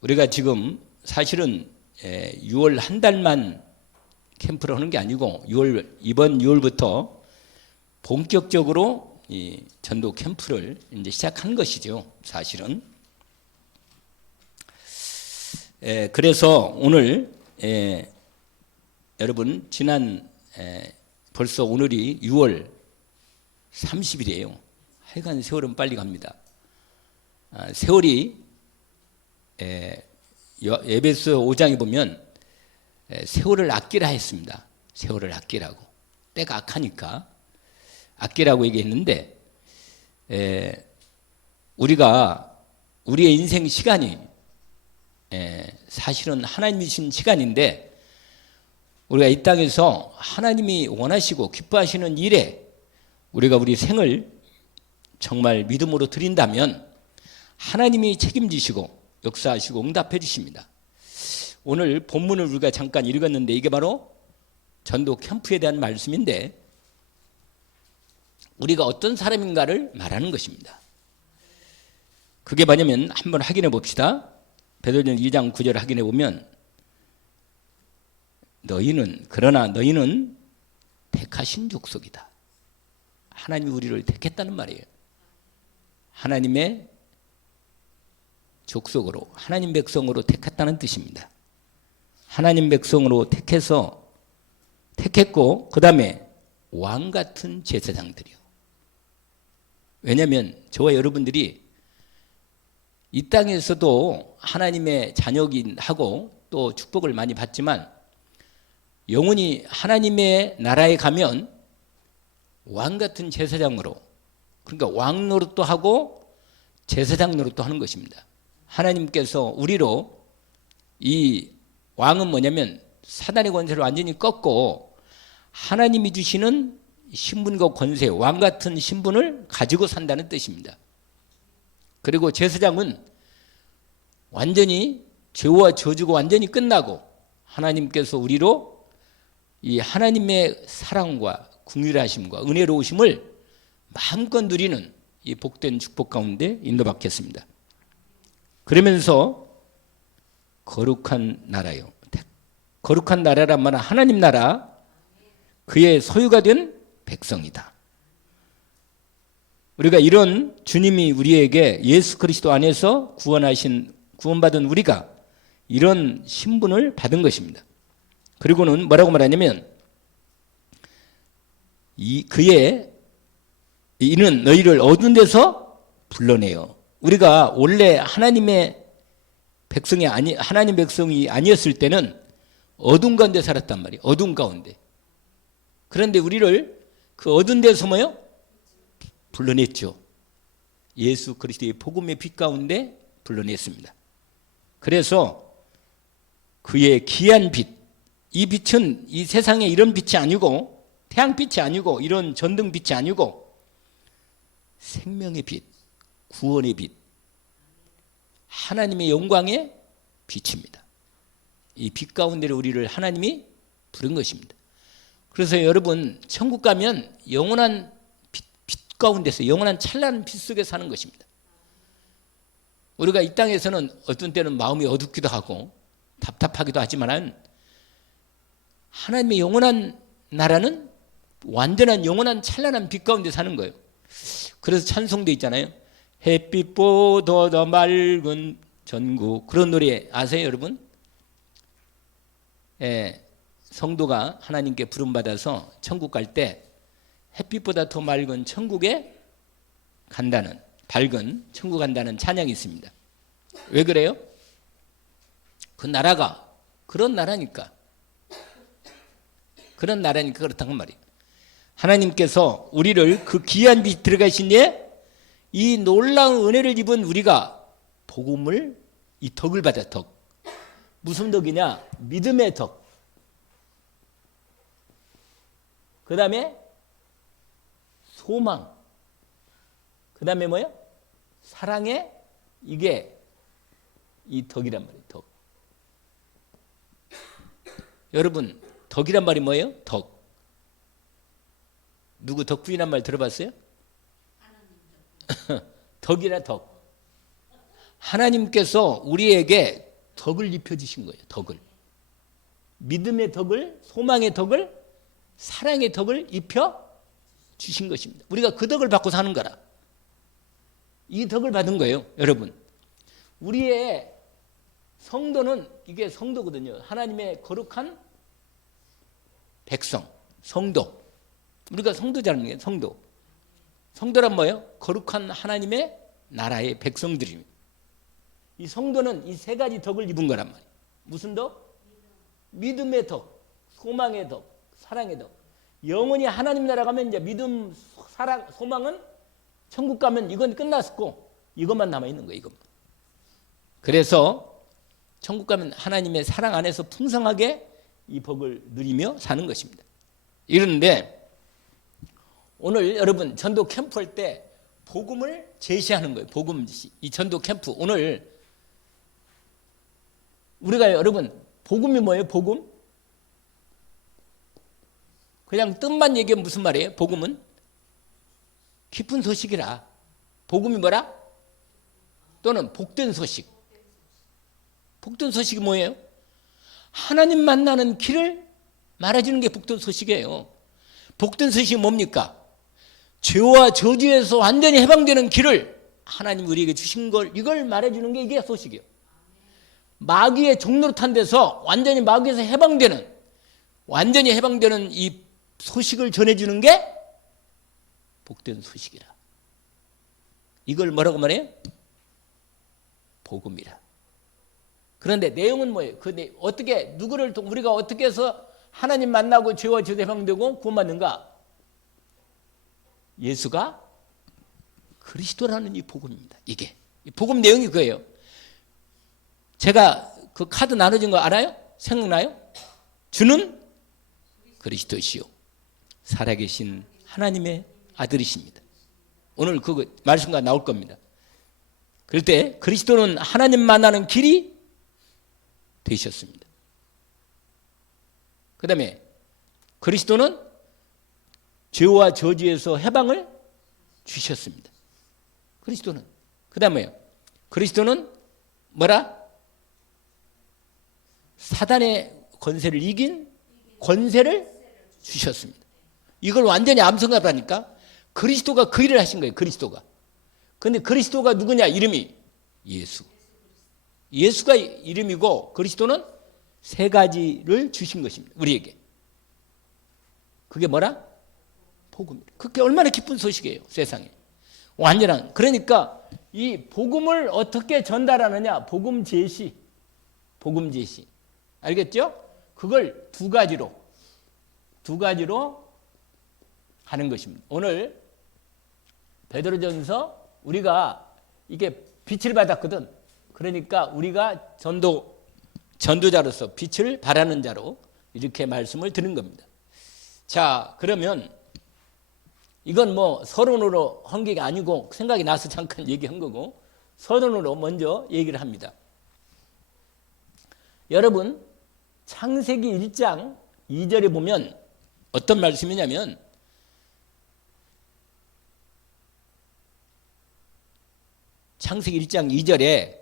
우리가 지금 사실은 6월 한 달만 캠프를 하는 게 아니고 이번 6월부터 본격적으로 이 전도 캠프를 이제 시작한 것이죠. 사실은. 그래서 오늘 여러분 벌써 오늘이 6월 30일이에요. 하여간 세월은 빨리 갑니다. 세월이 에베소 5장에 보면 세월을 아끼라 했습니다. 세월을 아끼라고. 때가 악하니까 아끼라고 얘기했는데 우리의 인생 시간이 사실은 하나님이 주신 시간인데 우리가 이 땅에서 하나님이 원하시고 기뻐하시는 일에 우리가 우리 생을 정말 믿음으로 드린다면 하나님이 책임지시고 역사하시고 응답해 주십니다. 오늘 본문을 우리가 잠깐 읽었는데 이게 바로 전도 캠프에 대한 말씀인데 우리가 어떤 사람인가를 말하는 것입니다. 그게 뭐냐면 한번 확인해 봅시다. 베드로전 2장 9절 확인해 보면 그러나 너희는 택하신 족속이다. 하나님이 우리를 택했다는 말이에요. 하나님의 족속으로 하나님 백성으로 택했다는 뜻입니다. 하나님 백성으로 택했고 그 다음에 왕같은 제사장들이요. 왜냐하면 저와 여러분들이 이 땅에서도 하나님의 자녀긴 하고 또 축복을 많이 받지만 영원히 하나님의 나라에 가면 왕같은 제사장으로, 그러니까 왕 노릇도 하고 제사장 노릇도 하는 것입니다. 하나님께서 우리로 이 왕은 뭐냐면 사단의 권세를 완전히 꺾고 하나님이 주시는 신분과 권세, 왕같은 신분을 가지고 산다는 뜻입니다. 그리고 제사장은 완전히 죄와 저주가 완전히 끝나고 하나님께서 우리로 이 하나님의 사랑과 긍휼하심과 은혜로우심을 마음껏 누리는 이 복된 축복 가운데 인도받겠습니다. 그러면서 거룩한 나라요. 거룩한 나라란 말은 하나님 나라, 그의 소유가 된 백성이다. 우리가 이런 주님이 우리에게 예수 그리스도 안에서 구원받은 우리가 이런 신분을 받은 것입니다. 그리고는 뭐라고 말하냐면 이는 너희를 어두운 데서 불러내요. 우리가 원래 하나님 백성이 아니었을 때는 어두운 가운데 살았단 말이에요. 어두운 가운데. 그런데 우리를 그 어두운 데서 뭐요? 불러냈죠. 예수 그리스도의 복음의 빛 가운데 불러냈습니다. 그래서 그의 귀한 빛, 이 빛은 이 세상에 이런 빛이 아니고 태양빛이 아니고 이런 전등빛이 아니고 생명의 빛, 구원의 빛, 하나님의 영광의 빛입니다. 이 빛 가운데로 우리를 하나님이 부른 것입니다. 그래서 여러분 천국 가면 영원한 빛 가운데서 영원한 찬란한 빛 속에 사는 것입니다. 우리가 이 땅에서는 어떤 때는 마음이 어둡기도 하고 답답하기도 하지만 하나님의 영원한 나라는 완전한 영원한 찬란한 빛 가운데 사는 거예요. 그래서 찬송도 있잖아요. 햇빛보다 더 맑은 전국, 그런 노래 아세요 여러분? 성도가 하나님께 부름받아서 천국 갈 때 햇빛보다 더 맑은 천국에 간다는, 밝은 천국 간다는 찬양이 있습니다. 왜 그래요? 그 나라가 그런 나라니까 그렇다는 말이에요. 하나님께서 우리를 그 귀한 빛 들어가신 이 놀라운 은혜를 입은 우리가 복음을, 이 덕을 받아. 덕. 무슨 덕이냐? 믿음의 덕. 그 다음에 소망. 그 다음에 뭐예요? 사랑의, 이게 이 덕이란 말이에요. 덕. 여러분 덕이란 말이 뭐예요? 덕. 누구 덕분이란 말 들어봤어요? 덕이라 덕. 하나님께서 우리에게 덕을 입혀주신 거예요. 덕을. 믿음의 덕을, 소망의 덕을, 사랑의 덕을 입혀주신 것입니다. 우리가 그 덕을 받고 사는 거라. 이 덕을 받은 거예요. 여러분, 우리의 성도는 이게 성도거든요. 하나님의 거룩한 백성, 성도. 우리가 성도자는 게 성도. 성도란 뭐예요? 거룩한 하나님의 나라의 백성들입니다. 이 성도는 이 세 가지 덕을 입은 거란 말이에요. 무슨 덕? 믿음의 덕, 소망의 덕, 사랑의 덕. 영원히 하나님 나라 가면 이제 믿음, 사랑, 소망은 천국 가면 이건 끝났고 이것만 남아있는 거예요. 이것만. 그래서 천국 가면 하나님의 사랑 안에서 풍성하게 이 복을 누리며 사는 것입니다. 이런데 오늘 여러분 전도 캠프 할 때 복음을 제시하는 거예요. 복음 제시. 이 전도 캠프 오늘 우리가 여러분 복음이 뭐예요? 복음? 그냥 뜻만 얘기하면 무슨 말이에요? 복음은 기쁜 소식이라. 복음이 뭐라? 또는 복된 소식. 복된 소식이 뭐예요? 하나님 만나는 길을 말해주는 게 복된 소식이에요. 복된 소식이 뭡니까? 죄와 저주에서 완전히 해방되는 길을 하나님 우리에게 주신 걸 이걸 말해주는 게 이게 소식이에요. 마귀의 종로로 탄 데서 완전히 마귀에서 완전히 해방되는 이 소식을 전해주는 게 복된 소식이라. 이걸 뭐라고 말해요? 복음이라. 그런데 내용은 뭐예요? 어떻게 누구를 우리가 어떻게 해서 하나님 만나고 죄와 저주 해방되고 구원받는가? 예수가 그리스도라는 이 복음입니다. 이게 이 복음 내용이 그거예요. 제가 그 카드 나눠준 거 알아요? 생각나요? 주는 그리스도시요 살아계신 하나님의 아들이십니다. 오늘 그 말씀과 나올 겁니다. 그럴 때 그리스도는 하나님 만나는 길이 되셨습니다. 그 다음에 그리스도는 죄와 저주에서 해방을 주셨습니다. 그리스도는. 그 다음에요. 그리스도는 뭐라? 사단의 권세를 이긴 권세를 주셨습니다. 이걸 완전히 암송하다니까 그리스도가 그 일을 하신 거예요. 그리스도가. 그런데 그리스도가 누구냐? 이름이 예수. 예수가 이름이고 그리스도는 세 가지를 주신 것입니다. 우리에게. 그게 뭐라? 복음입니다. 그게 얼마나 기쁜 소식이에요. 세상에. 완전한. 그러니까 이 복음을 어떻게 전달하느냐? 복음 제시. 복음 제시. 알겠죠? 그걸 두 가지로 하는 것입니다. 오늘 베드로전서 우리가 이게 빛을 받았거든. 그러니까 우리가 전도자로서 빛을 발하는 자로 이렇게 말씀을 드는 겁니다. 자, 그러면 이건 뭐 서론으로 한 게 아니고 생각이 나서 잠깐 얘기한 거고 서론으로 먼저 얘기를 합니다. 여러분 창세기 1장 2절에 보면 어떤 말씀이냐면 창세기 1장 2절에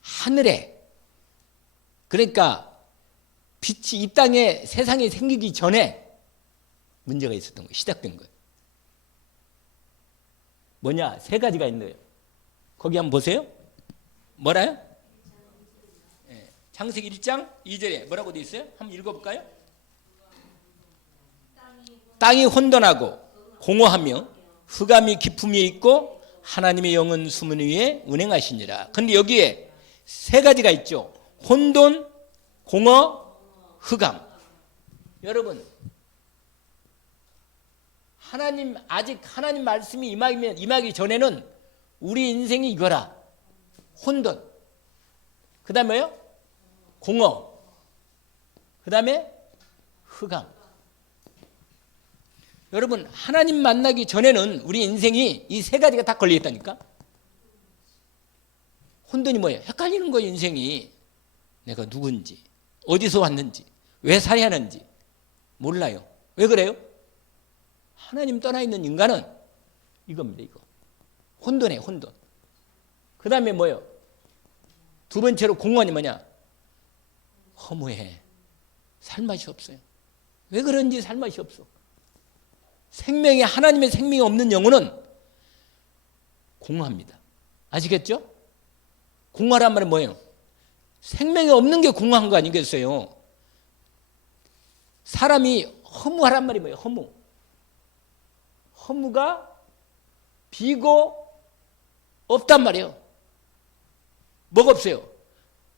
하늘에 그러니까 빛이 이 땅에 세상에 생기기 전에 문제가 있었던 거예요. 시작된 거예요. 뭐냐? 세 가지가 있는 거예요. 거기 한번 보세요. 뭐라요? 창세기 1장 2절에 뭐라고 되어 있어요? 한번 읽어볼까요? 땅이 혼돈하고 공허하며 흑암이 깊음이 있고 하나님의 영은 수문 위에 운행하시니라. 그런데 여기에 세 가지가 있죠. 혼돈, 공허, 흑암. 여러분 아직 하나님 말씀이 임하기 전에는 우리 인생이 이거라. 혼돈. 그 다음에요? 공허. 그 다음에 흑암. 여러분 하나님 만나기 전에는 우리 인생이 이 세 가지가 다 걸려있다니까. 혼돈이 뭐예요? 헷갈리는 거예요. 인생이. 내가 누군지, 어디서 왔는지, 왜 살아야 하는지 몰라요. 왜 그래요? 하나님 떠나 있는 인간은 이겁니다. 이거 혼돈이에요. 혼돈. 그 다음에 뭐예요? 두 번째로 공허하니 뭐냐? 허무해. 살맛이 없어요. 왜 그런지 살맛이 없어. 생명이, 하나님의 생명이 없는 영혼은 공허합니다. 아시겠죠? 공허란 말은 뭐예요? 생명이 없는 게 공허한 거 아니겠어요? 사람이 허무하란 말이 뭐예요? 허무. 허무가 비고 없단 말이에요. 뭐가 없어요?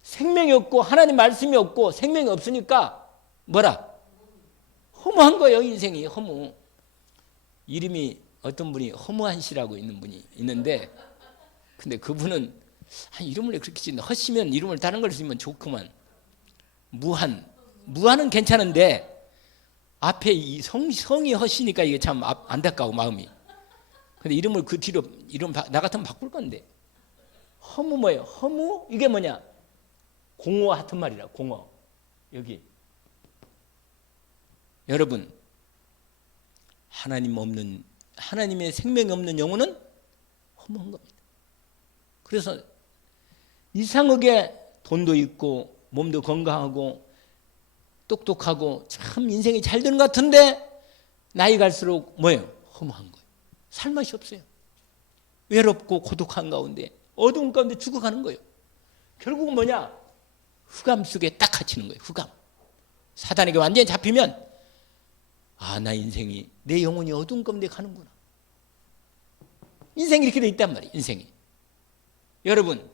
생명이 없고 하나님 말씀이 없고 생명이 없으니까 뭐라? 허무한 거예요. 인생이 허무. 이름이 어떤 분이 허무한 씨라고 있는 분이 있는데, 근데 그분은 이름을 왜 그렇게 짓나? 허시면 이름을 다른 걸 쓰면 좋구만. 무한은 괜찮은데 앞에 이 성이 허시니까 이게 참 안타까워 마음이. 근데 이름을 그 뒤로 이름 나 같으면 바꿀 건데. 허무 뭐예요? 허무 이게 뭐냐? 공허와 같은 말이라. 공허. 여기 여러분, 하나님의 생명이 없는 영혼은 허무한 겁니다. 그래서 이상하게 돈도 있고 몸도 건강하고 똑똑하고 참 인생이 잘 되는 것 같은데 나이 갈수록 뭐예요? 허무한 거예요. 살맛이 없어요. 외롭고 고독한 가운데 어두운 가운데 죽어가는 거예요. 결국은 뭐냐? 흑암 속에 딱 갇히는 거예요. 흑암. 사단에게 완전히 잡히면 나 인생이, 내 영혼이 어두운 가운데 가는구나. 인생이 이렇게 돼 있단 말이에요. 인생이. 여러분,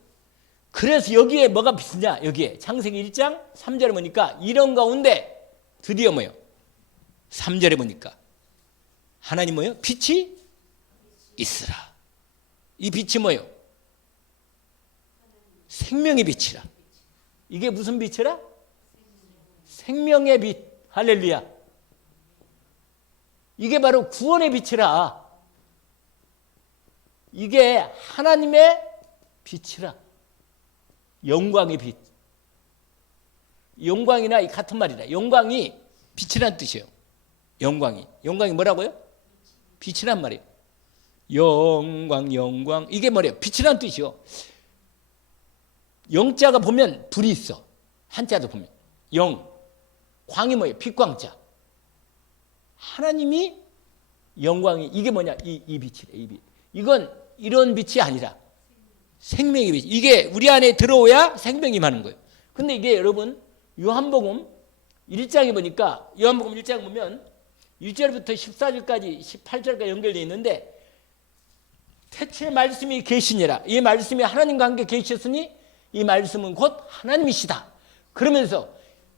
그래서 여기에 뭐가 비치냐? 여기에 창세기 1장 3절에 보니까 이런 가운데 드디어 뭐예요? 3절에 보니까 하나님 뭐예요? 빛이 있으라. 이 빛이 뭐예요? 생명의 빛이라. 이게 무슨 빛이라? 생명의 빛. 할렐루야. 이게 바로 구원의 빛이라. 이게 하나님의 빛이라. 영광의 빛. 영광이나 같은 말이라. 영광이 빛이란 뜻이에요. 영광이 뭐라고요? 빛이란 말이에요. 영광. 이게 뭐래요? 빛이란 뜻이요. 영자가 보면 불이 있어. 한자도 보면 광이 뭐예요? 빛광자. 하나님이 영광이, 이게 뭐냐? 이 빛이래. 이 빛. 이건 이런 빛이 아니라 생명의 빛. 이게 우리 안에 들어오야 생명이 많은 거예요. 근데 이게 여러분 요한복음 1장에 보니까, 요한복음 1장 보면 1절부터 14절까지 18절까지 연결되어 있는데, 태초에 말씀이 계시니라. 이 말씀이 하나님과 함께 계셨으니 이 말씀은 곧 하나님이시다. 그러면서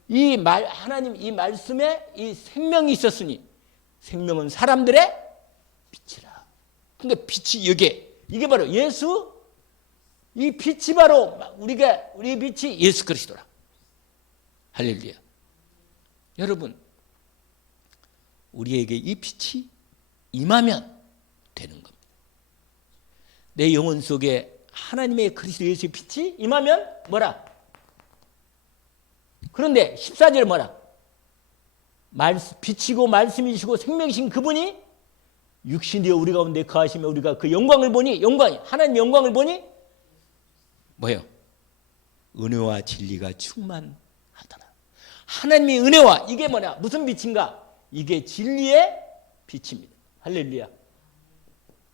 이 말씀에 이 생명이 있었으니 생명은 사람들의 빛이라. 그러니까 빛이 이게 바로 예수, 이 빛이 바로 우리의 빛이 예수 그리스도라. 할렐루야. 여러분, 우리에게 이 빛이 임하면 되는 겁니다. 내 영혼 속에 하나님의 그리스도 예수의 빛이 임하면 뭐라? 그런데 14절에 뭐라? 빛이고 말씀이시고 생명이신 그분이 육신이여 우리 가운데 거하시며 우리가 그 영광을 보니, 하나님의 영광을 보니 뭐예요? 은혜와 진리가 충만하더라. 하나님의 은혜와, 이게 뭐냐? 무슨 빛인가? 이게 진리의 빛입니다. 할렐루야.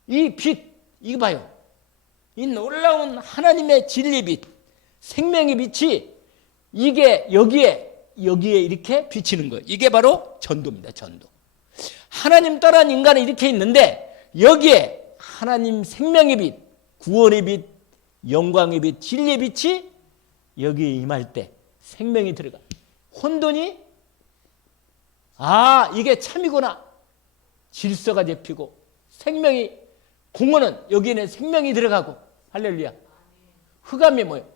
이 빛, 이거 봐요. 이 놀라운 하나님의 진리의 빛, 생명의 빛이 이게 여기에 이렇게 비치는 거예요. 이게 바로 전도입니다. 전도. 하나님 따라한 인간은 이렇게 있는데 여기에 하나님 생명의 빛, 구원의 빛, 영광의 빛, 진리의 빛이 여기에 임할 때 생명이 들어가. 혼돈이 이게 참이구나. 질서가 잡히고 생명이, 공허는 여기에는 생명이 들어가고. 할렐루야. 흑암이 뭐예요?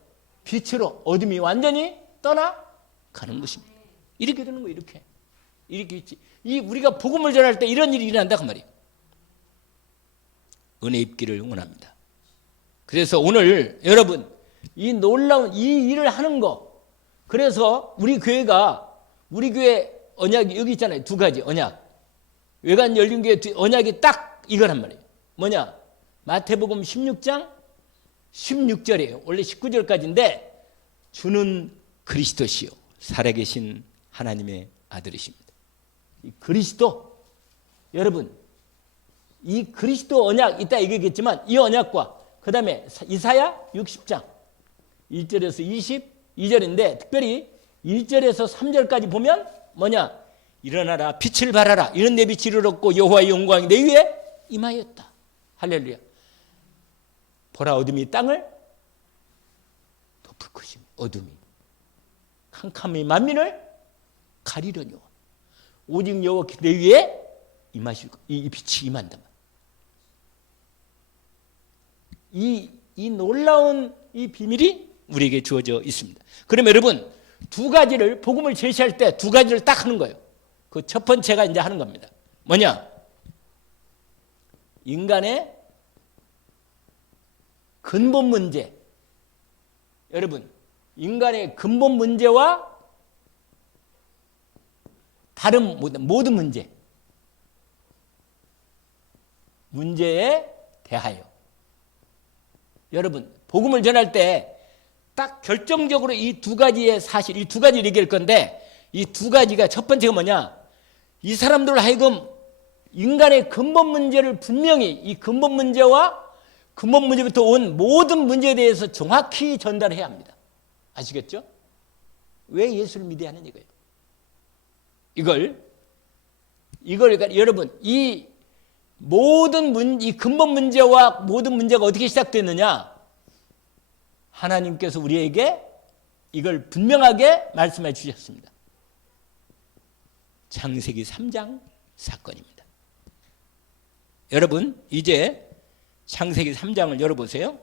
빛으로 어둠이 완전히 떠나가는 것입니다. 이렇게 되는 거예요. 이렇게 있지. 우리가 복음을 전할 때 이런 일이 일어난다 그 말이에요. 은혜 입기를 원합니다. 그래서 오늘 여러분 이 놀라운 이 일을 하는 거, 그래서 우리 교회 언약이 여기 있잖아요. 두 가지 언약. 외관 열린교회 언약이 딱 이거란 말이에요. 뭐냐? 마태복음 16장 16절이에요. 원래 19절까지인데 주는 그리스도시요 살아계신 하나님의 아들이십니다. 이 그리스도, 여러분 이 그리스도 언약 이따 얘기했지만 이 언약과 그 다음에 이사야 60장 1절에서 22절인데 특별히 1절에서 3절까지 보면 뭐냐, 일어나라 빛을 발하라 이런 내 빛이 이르렀고 여호와의 영광이 내 위에 임하였다. 할렐루야. 보라 어둠이 땅을 덮을 것이며 어둠이 캄캄히 만민을 가리려니와 오직 여호와께서 내 위에 임하실 것, 이 빛이 임한다. 이 놀라운 이 비밀이 우리에게 주어져 있습니다. 그러면 여러분 두 가지를 복음을 제시할 때 두 가지를 딱 하는 거예요. 그 첫 번째가 이제 하는 겁니다. 뭐냐? 인간의 근본 문제. 여러분 인간의 근본 문제와 다른 모든 문제에 대하여 여러분 복음을 전할 때 딱 결정적으로 이 두 가지의 사실, 이 두 가지를 얘기할 건데 이 두 가지가 첫 번째가 뭐냐, 이 사람들 하여금 인간의 근본 문제를 분명히 이 근본 문제와 근본 문제부터 온 모든 문제에 대해서 정확히 전달해야 합니다. 아시겠죠? 왜 예수를 믿어야 하는 이거예요. 이걸 그러니까 여러분 이 모든 이 근본 문제와 모든 문제가 어떻게 시작됐느냐, 하나님께서 우리에게 이걸 분명하게 말씀해 주셨습니다. 창세기 3장 사건입니다. 여러분 이제 창세기 3장을 열어보세요.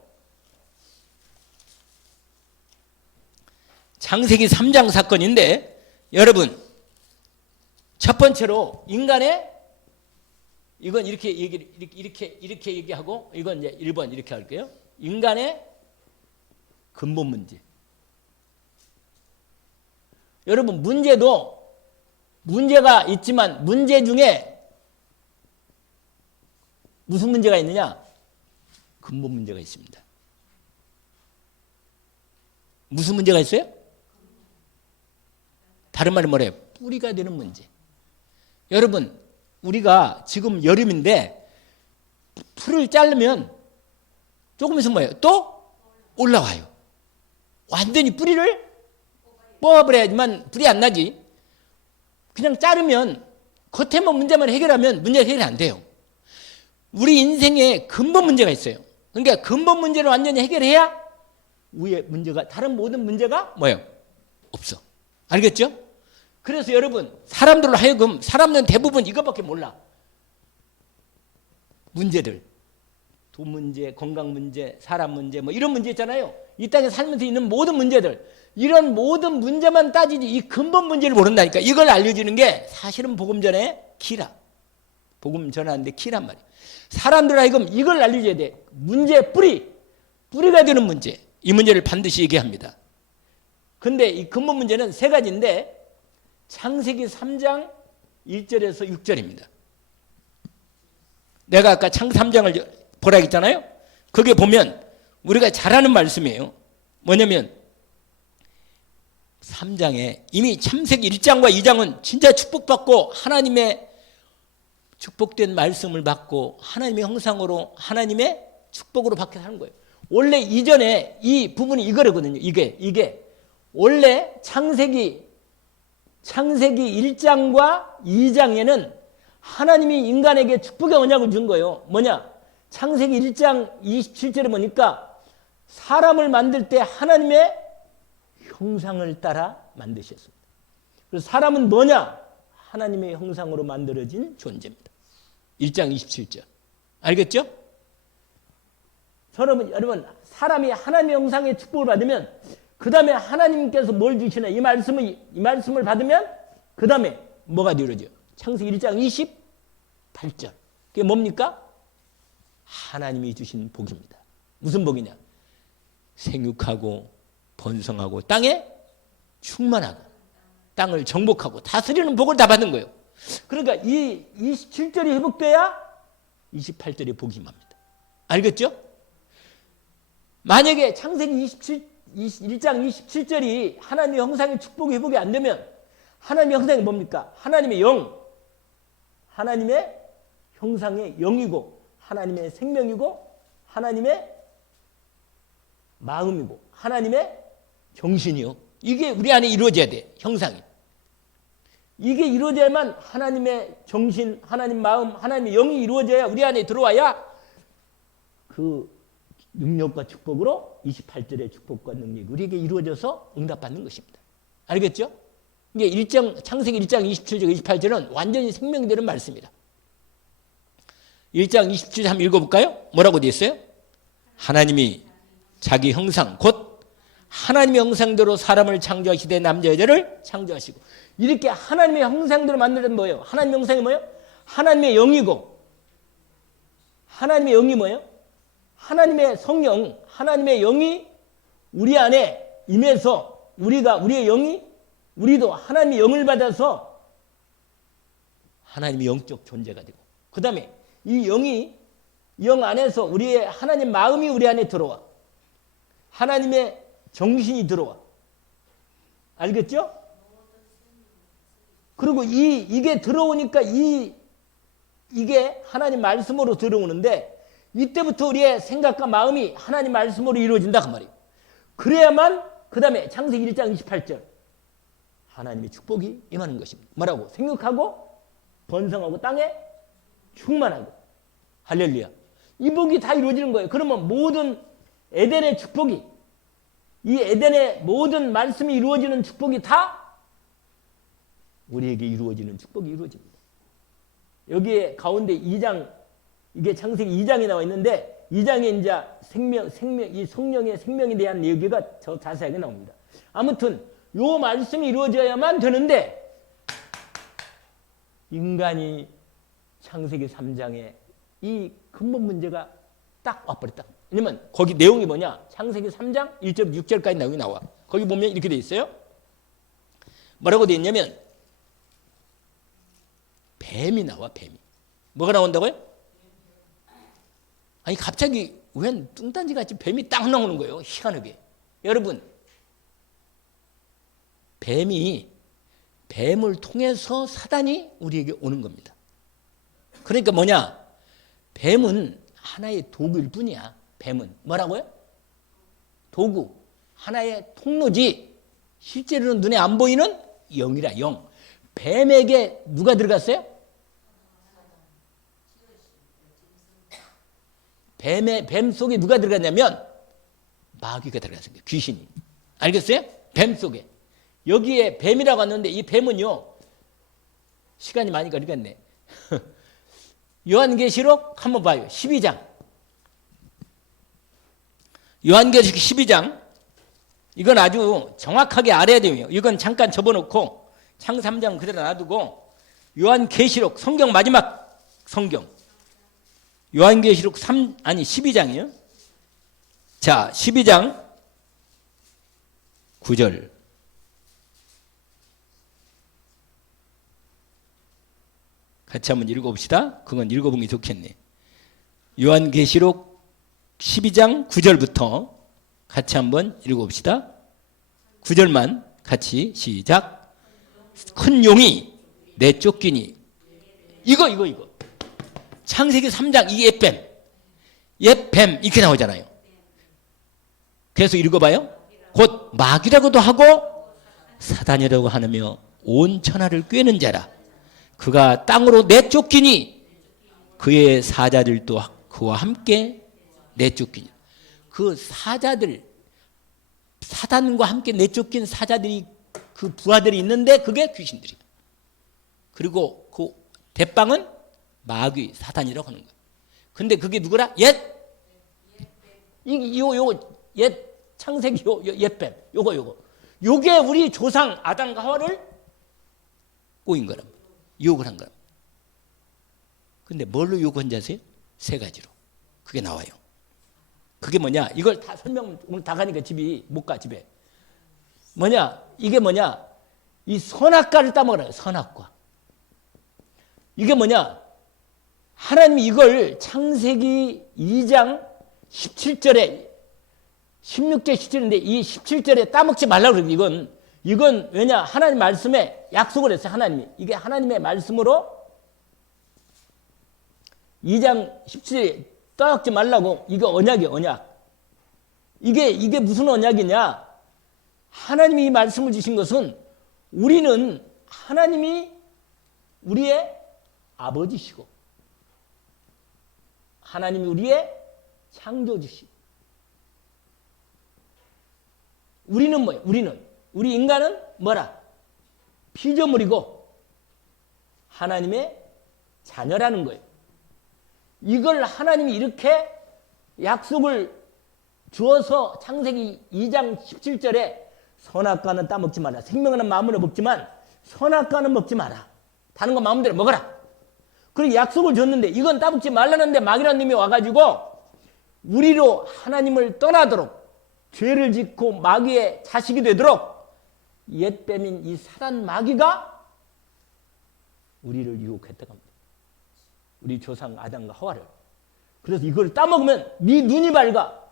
창세기 3장 사건인데 여러분 첫 번째로 인간의 이건 이렇게 얘기하고 이건 이제 1번 이렇게 할게요. 인간의 근본 문제. 여러분 문제도 문제가 있지만 문제 중에 무슨 문제가 있느냐? 근본 문제가 있습니다. 무슨 문제가 있어요? 다른 말은 뭐래요? 뿌리가 되는 문제. 여러분 우리가 지금 여름인데 풀을 자르면 조금 있으면 뭐예요? 또 올라와요. 완전히 뿌리를 뽑아버려야지만 불이 안 나지. 그냥 자르면 겉에만 문제만 해결하면 문제가 해결이 안 돼요. 우리 인생에 근본 문제가 있어요. 그러니까 근본 문제를 완전히 해결해야 위에 문제가, 다른 모든 문제가 뭐예요? 없어. 알겠죠? 그래서 여러분 사람들로 하여금, 사람들은 대부분 이것밖에 몰라. 문제들, 돈 문제, 건강 문제, 사람 문제, 뭐 이런 문제 있잖아요. 이 땅에 살면서 있는 모든 문제들, 이런 모든 문제만 따지지 이 근본 문제를 모른다니까. 이걸 알려주는 게 사실은 복음 전에 키라. 복음 전하는데 키란 말이에요. 사람들 하여금 이걸 알려줘야 돼. 문제 뿌리가 되는 문제. 이 문제를 반드시 얘기합니다. 근데 이 근본 문제는 세 가지인데 창세기 3장 1절에서 6절입니다. 내가 아까 창세기 3장을 보라 했잖아요. 거기에 보면 우리가 잘 아는 말씀이에요. 뭐냐면 3장에 이미 창세기 1장과 2장은 진짜 축복받고 하나님의 축복된 말씀을 받고 하나님의 형상으로 하나님의 축복으로 받게 하는 거예요. 원래 이전에 이 부분이 이거거든요. 이게 원래 창세기 1장과 2장에는 하나님이 인간에게 축복의 언약을 준 거예요. 뭐냐? 창세기 1장 27절에 보니까 사람을 만들 때 하나님의 형상을 따라 만드셨습니다. 그래서 사람은 뭐냐? 하나님의 형상으로 만들어진 존재입니다. 1장 27절. 알겠죠? 여러분 사람이 하나님의 형상의 축복을 받으면 그 다음에 하나님께서 뭘 주시나 이 말씀을 받으면 그 다음에 뭐가 이루어져요? 창세기 1장 28절. 그게 뭡니까? 하나님이 주신 복입니다. 무슨 복이냐? 생육하고 번성하고 땅에 충만하고 땅을 정복하고 다스리는 복을 다 받는 거예요. 그러니까 이 27절이 회복돼야 28절이 복이 임합니다. 알겠죠? 만약에 창세기 1장 27절이 하나님의 형상의 축복이 회복이 안 되면 하나님의 형상이 뭡니까? 하나님의 영, 하나님의 형상의 영이고 하나님의 생명이고 하나님의 마음이고 하나님의 정신이요. 이게 우리 안에 이루어져야 돼. 형상이. 이게 이루어져야만 하나님의 정신, 하나님 마음, 하나님의 영이 이루어져야 우리 안에 들어와야 그 능력과 축복으로 28절의 축복과 능력이 우리에게 이루어져서 응답받는 것입니다. 알겠죠? 이게 창세기 1장 27절, 28절은 완전히 생명이 되는 말씀이다. 1장 27절 한번 읽어볼까요? 뭐라고 되어 있어요? 하나님이 자기 형상, 곧 하나님의 형상대로 사람을 창조하시되 남자 여자를 창조하시고 이렇게 하나님의 형상대로 만들어진 뭐예요? 하나님의 형상이 뭐예요? 하나님의 영이고 하나님의 영이 뭐예요? 하나님의 성령, 하나님의 영이 우리 안에 임해서 우리의 영이 우리도 하나님의 영을 받아서 하나님의 영적 존재가 되고 그 다음에 이 영이 영 안에서 우리의 하나님 마음이 우리 안에 들어와 하나님의 정신이 들어와 알겠죠? 그리고 이게 들어오니까 이게 하나님 말씀으로 들어오는데 이때부터 우리의 생각과 마음이 하나님 말씀으로 이루어진다 그 말이에요. 그래야만 그 다음에 창세기 1장 28절 하나님의 축복이 임하는 것입니다. 뭐라고? 생육하고 번성하고 땅에 충만하고 할렐루야. 이 복이 다 이루어지는 거예요. 그러면 모든 에덴의 축복이 이 에덴의 모든 말씀이 이루어지는 축복이 다 우리에게 이루어지는 축복이 이루어집니다. 여기에 가운데 2장 이게 창세기 2장이 나와 있는데 2장에 이제 이 성령의 생명에 대한 얘기가 더 자세하게 나옵니다. 아무튼 요 말씀이 이루어져야만 되는데 인간이 창세기 3장에 이 근본 문제가 딱 와버렸다. 왜냐면 거기 내용이 뭐냐? 창세기 3장 1절 6절까지 내용이 나와. 거기 보면 이렇게 돼 있어요. 뭐라고 돼 있냐면 뱀이 나와. 뱀이. 뭐가 나온다고요? 아니 갑자기 웬 뚱딴지같이 뱀이 딱 나오는 거예요. 희한하게. 여러분 뱀을 통해서 사단이 우리에게 오는 겁니다. 그러니까 뭐냐? 뱀은 하나의 도구일 뿐이야. 뱀은 뭐라고요? 도구. 하나의 통로지. 실제로는 눈에 안 보이는 영이라 영. 뱀에게 누가 들어갔어요? 뱀 속에 누가 들어갔냐면 마귀가 들어갔어요. 귀신이. 알겠어요? 뱀 속에. 여기에 뱀이라고 왔는데 이 뱀은요. 시간이 많이 걸리겠네. 요한계시록 한번 봐요. 12장. 요한계시록 12장. 이건 아주 정확하게 알아야 돼요. 이건 잠깐 접어놓고 창 3장 그대로 놔두고 요한계시록 성경 마지막 성경. 요한계시록 12장이요. 자, 12장 9절. 같이 한번 읽어봅시다. 그건 읽어보는 게 좋겠네. 요한계시록 12장 9절부터 같이 한번 읽어봅시다. 9절만 같이 시작. 큰 용이 내쫓기니 이거 창세기 3장 이 옛뱀 이렇게 나오잖아요. 그래서 읽어봐요. 곧 마귀라고도 하고 사단이라고 하며 온 천하를 꿰는 자라. 그가 땅으로 내쫓기니 그의 사자들도 그와 함께 내쫓기니. 그 사자들 사단과 함께 내쫓긴 사자들이 그 부하들이 있는데 그게 귀신들이에요. 그리고 그 대빵은 마귀 사단이라고 하는 거예요. 근데 그게 누구라? 옛 창세기 옛뱀 요게 우리 조상 아담과 하와를 꼬인 거랍니다. 유혹을 한 거랍니다. 근데 뭘로 유혹한 줄 아세요? 세 가지로. 그게 나와요. 그게 뭐냐? 이걸 다 설명 오늘 다 가니까 집이 못 가 집에. 뭐냐? 이게 뭐냐? 이 선악과를 따먹으라. 선악과. 이게 뭐냐? 하나님이 이걸 창세기 2장 17절에 16절 17절인데 이 17절에 따먹지 말라고 그래요. 이건 왜냐? 하나님 말씀에 약속을 했어요. 하나님이. 이게 하나님의 말씀으로 2장 17절에 따먹지 말라고. 이거 언약이에요. 언약. 이게 무슨 언약이냐? 하나님이 이 말씀을 주신 것은 우리는 하나님이 우리의 아버지시고 하나님이 우리의 창조주시고 우리는 뭐예요? 우리 인간은 뭐라? 피조물이고 하나님의 자녀라는 거예요. 이걸 하나님이 이렇게 약속을 주어서 창세기 2장 17절에 선악과는 따먹지 마라. 생명은 마음으로 먹지만 선악과는 먹지 마라. 다른 거 마음대로 먹어라. 그리고 약속을 줬는데 이건 따먹지 말라는데 마귀라는 놈이 와가지고 우리로 하나님을 떠나도록 죄를 짓고 마귀의 자식이 되도록 옛뱀인 이 사단 마귀가 우리를 유혹했다고 합니다. 우리 조상 아담과 하와를. 그래서 이걸 따먹으면 네 눈이 밝아.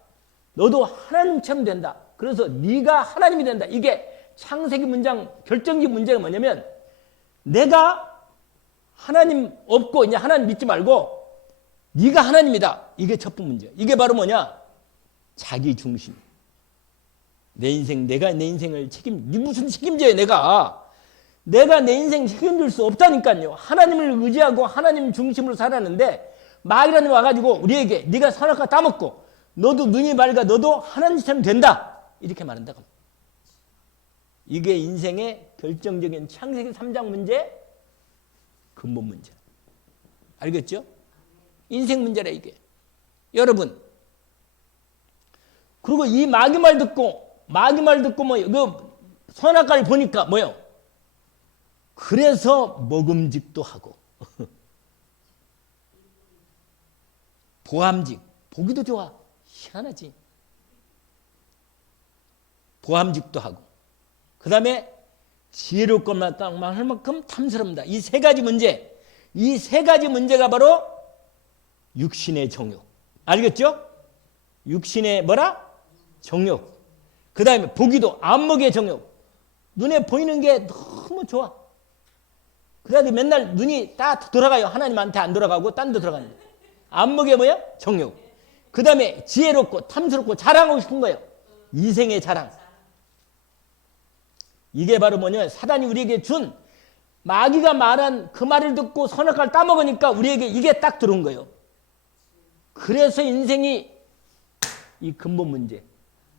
너도 하나님처럼 된다. 그래서 네가 하나님이 된다. 이게 창세기 문장 결정적 문제가 뭐냐면 내가 하나님 없고 이제 하나님 믿지 말고 네가 하나님이다. 이게 첫 번째 문제야. 이게 바로 뭐냐? 자기 중심. 내 인생, 내가 내 인생을 네 무슨 책임져요, 내가 내 인생 책임질 수 없다니까요. 하나님을 의지하고 하나님 중심으로 살았는데 마귀라는 와가지고 우리에게 네가 선악과 따먹고 너도 눈이 밝아 너도 하나님처럼 된다. 이렇게 말한다고. 이게 인생의 결정적인 창세기 3장 문제 근본 문제. 알겠죠? 인생 문제라 이게. 여러분. 그리고 이 마귀 말 듣고 뭐요? 그 선악과를 보니까 뭐요? 그래서 먹음직도 하고 보암직 보기도 좋아. 희한하지. 보암직도 하고 그 다음에 지혜로울 것만 할 만큼 탐스럽다. 이 세 가지 문제가 바로 육신의 정욕. 알겠죠? 육신의 뭐라? 정욕. 그 다음에 보기도 안목의 정욕. 눈에 보이는 게 너무 좋아. 그래서 맨날 눈이 다 돌아가요. 하나님한테 안 돌아가고 딴 데 돌아가는데. 안목의 뭐야? 정욕. 그 다음에 지혜롭고 탐스럽고 자랑하고 싶은 거예요. 이생의 자랑. 이게 바로 뭐냐면 사단이 우리에게 준 마귀가 말한 그 말을 듣고 선악과를 따먹으니까 우리에게 이게 딱 들어온 거예요. 그래서 인생이 이 근본 문제,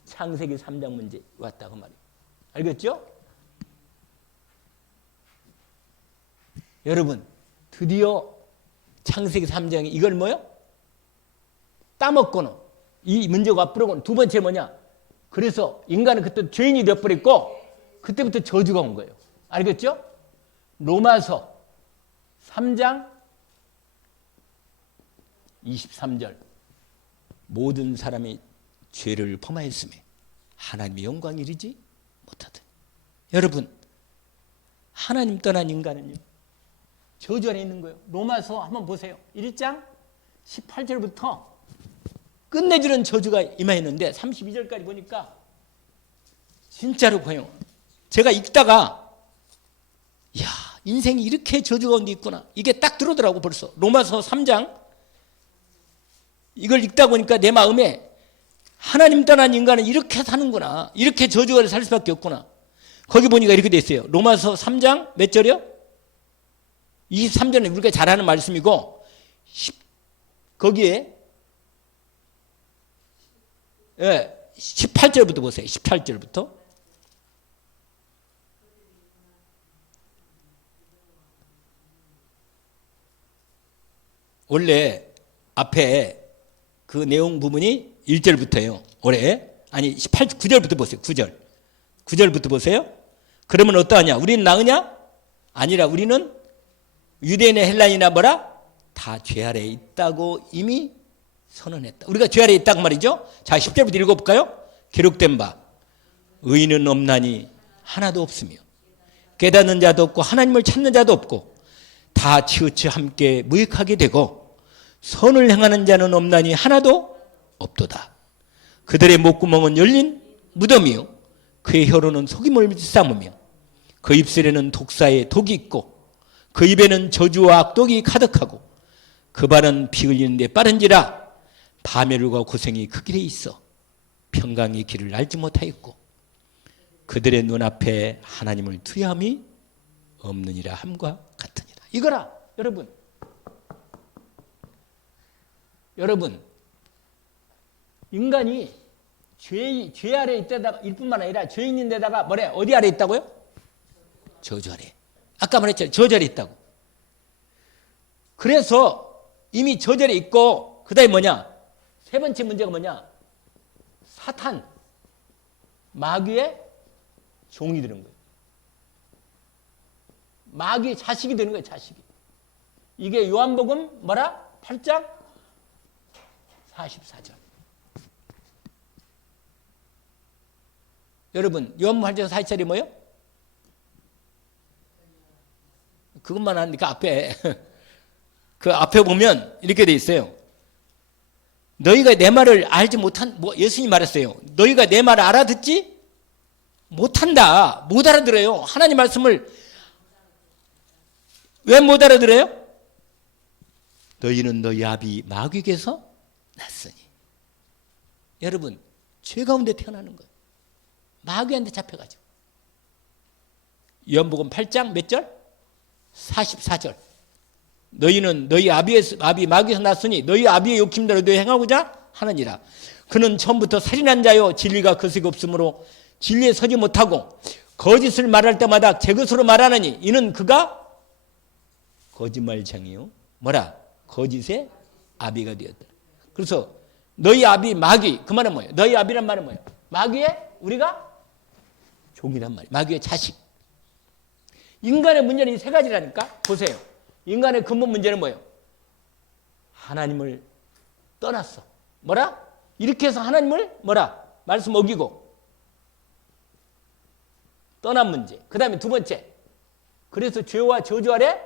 창세기 3장 문제 왔다고 말이에요. 알겠죠? 여러분, 드디어 창세기 3장에 이걸 뭐요? 따먹고는 이 문제가 앞으로는 두 번째 뭐냐? 그래서 인간은 그때 죄인이 되어버렸고 그때부터 저주가 온 거예요. 알겠죠? 로마서 3장 23절 모든 사람이 죄를 범하였음에 하나님의 영광이 이르지 못하더니. 여러분, 하나님 떠난 인간은요 저주 안에 있는 거예요. 로마서 한번 보세요. 1장 18절부터 끝내주는 저주가 임하였는데 32절까지 보니까 진짜로 보여요. 제가 읽다가 이야, 인생이 이렇게 저주 가운데 있구나. 이게 딱 들어오더라고 벌써. 로마서 3장 이걸 읽다 보니까 내 마음에 하나님 떠난 인간은 이렇게 사는구나. 이렇게 저주가 살 수밖에 없구나. 거기 보니까 이렇게 돼 있어요. 로마서 3장 몇 절이요? 23절은 우리가 잘 아는 말씀이고 거기에 18절부터 보세요. 18절부터. 원래 앞에 그 내용 부분이 1절부터예요. 올해. 아니 9절부터 보세요. 9절부터 보세요. 그러면 어떠하냐? 우리는 나으냐? 아니라 우리는 유대인의 헬라인이나 뭐라? 다 죄 아래에 있다고 이미 선언했다. 우리가 죄 아래에 있다고 말이죠. 자, 10절부터 읽어볼까요? 기록된 바 의인은 없나니 하나도 없으며 깨닫는 자도 없고 하나님을 찾는 자도 없고 다 치우쳐 함께 무익하게 되고 선을 행하는 자는 없나니 하나도 없도다. 그들의 목구멍은 열린 무덤이요 그의 혀로는 속임을 삼으며 그 입술에는 독사의 독이 있고 그 입에는 저주와 악독이 가득하고 그 발은 피 흘리는 데 빠른지라 파멸과 고생이 그 길에 있어 평강의 길을 알지 못하였고 그들의 눈앞에 하나님을 두려함이 없느니라 함과 같으니라. 이거라 여러분 인간이 죄 아래 있다가 일 뿐만 아니라 죄 있는 데다가 뭐래? 어디 아래 있다고요? 저주 아래. 아까 말했잖아요. 저주 아래 있다고. 그래서 이미 저주 아래 있고 그 다음에 뭐냐? 세 번째 문제가 뭐냐? 사탄, 마귀의 종이 되는 거예요. 마귀의 자식이 되는 거예요. 자식이. 이게 요한복음 뭐라? 8장 44절. 여러분 요한복음 8장 44절이 뭐예요? 그것만 하니까 앞에 그 앞에 보면 이렇게 돼 있어요. 너희가 내 말을 알지 못한 예수님이 말했어요. 너희가 내 말을 알아듣지 못한다. 못 알아들어요. 하나님 말씀을 왜 못 알아들어요? 너희는 너희 아비 마귀에게서 났으니. 여러분 죄 가운데 태어나는 거예요. 마귀한테 잡혀가지고. 요한복음 8장 몇 절? 44절. 너희는 너희 아비 마귀에서 났으니 너희 아비의 욕심대로 너희 행하고자 하느니라. 그는 처음부터 살인한 자요 진리가 그것이 없으므로 진리에 서지 못하고 거짓을 말할 때마다 제 것으로 말하느니 이는 그가 거짓말쟁이요 뭐라? 거짓의 아비가 되었다. 그래서 너희 아비 마귀 그 말은 뭐예요? 너희 아비란 말은 뭐예요? 마귀의 우리가 종이란 말이에요. 마귀의 자식. 인간의 문제는 이 세 가지라니까. 보세요. 인간의 근본 문제는 뭐예요? 하나님을 떠났어. 뭐라? 이렇게 해서 하나님을 뭐라? 말씀 어기고 떠난 문제. 그 다음에 두 번째. 그래서 죄와 저주 아래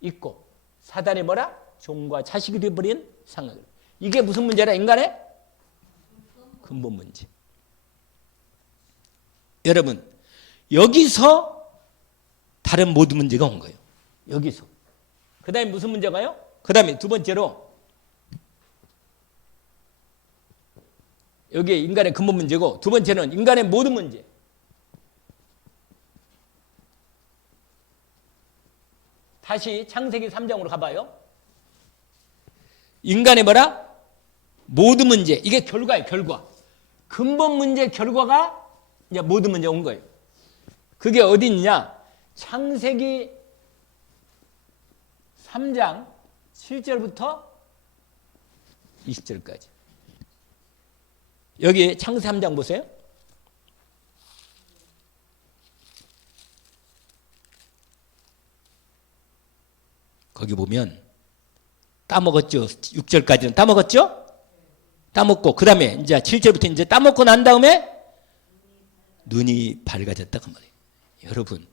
있고 사단의 뭐라? 종과 자식이 되어버린 상황. 이게 무슨 문제라? 인간의 근본 문제. 여러분 여기서 다른 모든 문제가 온 거예요. 여기서. 그 다음에 무슨 문제가요? 그 다음에 두 번째로 여기 인간의 근본 문제고 두 번째는 인간의 모든 문제. 다시 창세기 3장으로 가봐요. 인간의 뭐라? 모든 문제. 이게 결과예요. 결과. 근본 문제 결과가 이제 모든 문제 온 거예요. 그게 어디 있냐? 창세기 3장 7절부터 20절까지. 여기 창세기 3장 보세요. 거기 보면 따먹었죠. 6절까지는 따먹었죠? 따먹고 그 다음에 이제 7절부터 이제 따먹고 난 다음에 눈이 밝아졌다 그 말이에요. 여러분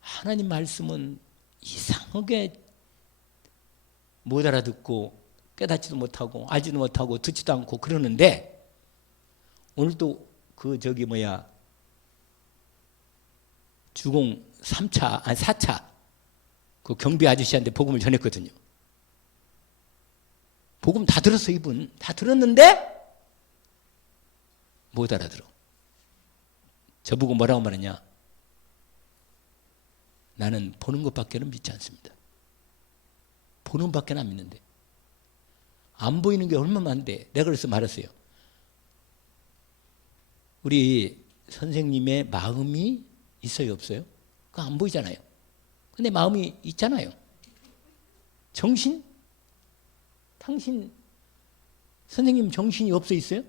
하나님 말씀은 이상하게 못 알아듣고 깨닫지도 못하고 알지도 못하고 듣지도 않고 그러는데 오늘도 그 주공 3차 아니 4차 그 경비 아저씨한테 복음을 전했거든요. 복음 다 들었어. 이분 다 들었는데 못 알아들어. 저보고 뭐라고 말하냐? 나는 보는 것밖에는 믿지 않습니다. 보는 것밖에는 안 믿는데 안 보이는 게 얼마나 많은데 내가 그래서 말했어요. 우리 선생님의 마음이 있어요 없어요? 그거 안 보이잖아요. 근데 마음이 있잖아요. 정신? 당신 선생님 정신이 없어 있어요?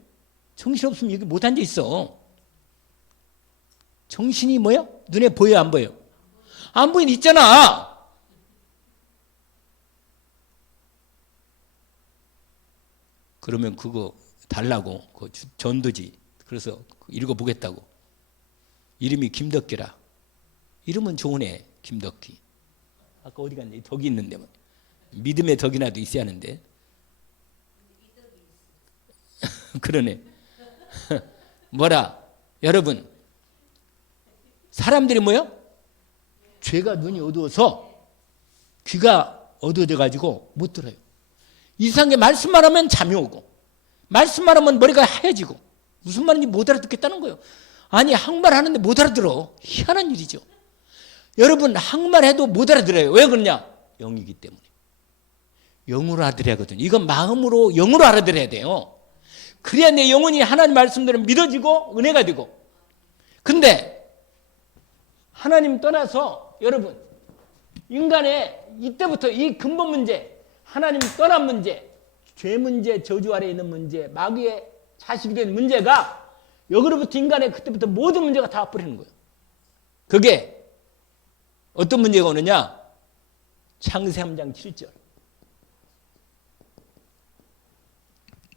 정신 없으면 여기 못 앉아 있어. 정신이 뭐야? 눈에 보여요 안 보여요? 안 보이는 있잖아. 그러면 그거 달라고 그 전도지. 그래서 읽어보겠다고. 이름이 김덕기라. 이름은 좋은 애 김덕기. 아까 어디 갔니? 덕이 있는데 뭐. 믿음의 덕이라도 있어야 하는데. 그러네. 뭐라? 여러분, 사람들이 뭐요? 죄가 눈이 어두워서 귀가 어두워져 가지고 못 들어요. 이상하게 말씀만 하면 잠이 오고, 말씀만 하면 머리가 하얘지고, 무슨 말인지 못 알아듣겠다는 거예요. 아니, 한국말 하는데 못 알아들어. 희한한 일이죠. 여러분, 한국말 해도 못 알아들어요. 왜 그러냐? 영이기 때문에. 영으로 알아들어야 하거든요. 이건 마음으로, 영으로 알아들어야 돼요. 그래야 내 영혼이 하나님 말씀대로 믿어지고 은혜가 되고. 근데 하나님 떠나서 여러분, 인간의 이때부터 이 근본 문제, 하나님 떠난 문제, 죄 문제, 저주 아래에 있는 문제, 마귀의 자식이 된 문제가 여기로부터 인간의 그때부터 모든 문제가 다 뿌리는 거예요. 그게 어떤 문제가 오느냐? 창세 3장 7절.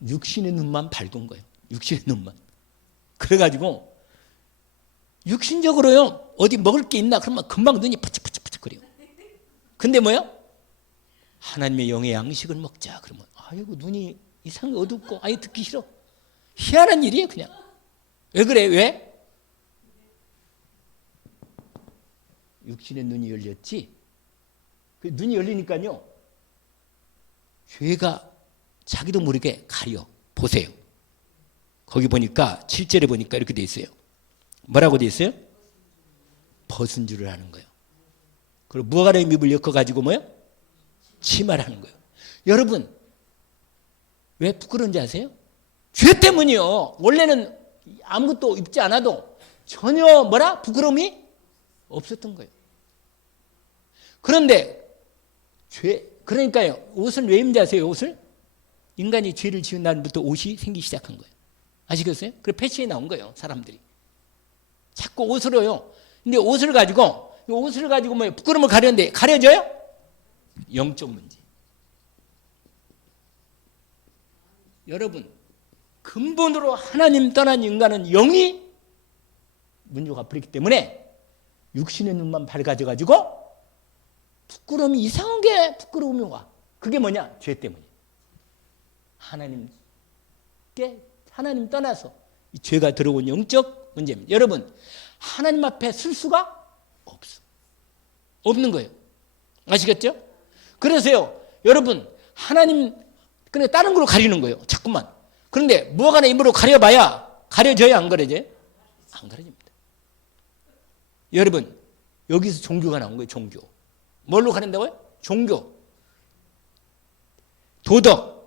육신의 눈만 밝은 거예요. 육신의 눈만. 그래가지고 육신적으로요, 어디 먹을 게 있나 그러면 금방 눈이 파짝파짝파짝거려요. 근데 뭐요? 하나님의 영의 양식을 먹자 그러면 아이고 눈이 이상하게 어둡고 아예 듣기 싫어. 희한한 일이에요. 그냥. 왜 그래? 왜? 육신의 눈이 열렸지. 그 눈이 열리니까요, 죄가 자기도 모르게 가려. 보세요. 거기 보니까 7절에 보니까 이렇게 돼 있어요. 뭐라고 돼 있어요? 벗은 줄을 아는 거예요. 그리고 무화과의 잎을 엮어가지고 뭐요? 치마를 하는 거예요. 여러분, 왜 부끄러운지 아세요? 죄 때문이요. 원래는 아무것도 입지 않아도 전혀 뭐라? 부끄러움이 없었던 거예요. 그런데 그러니까요, 옷을 왜 입는지 아세요? 옷을? 인간이 죄를 지은 날부터 옷이 생기기 시작한 거예요. 아시겠어요? 그래 패션이 나온 거예요. 사람들이 자꾸 옷으로요. 근데 옷을 가지고 뭐 부끄러움을 가렸는데 가려져요? 영적 문제. 여러분, 근본으로 하나님 떠난 인간은 영이 문제가 뿌리기 때문에 육신의 눈만 밝아져 가지고 부끄러움이 이상하게 부끄러움이 와. 그게 뭐냐? 죄 때문이에요. 하나님 떠나서 이 죄가 들어온 영적 문제입니다. 여러분, 하나님 앞에 쓸 수가 없는 거예요. 아시겠죠? 그래서요, 여러분, 하나님 그냥 다른 걸로 가리는 거예요. 자꾸만. 그런데 무화과나 입으로 가려봐야 가려져요, 안 가려져요? 안 가려집니다. 여러분, 여기서 종교가 나온 거예요. 종교. 뭘로 가린다고요? 종교. 도덕.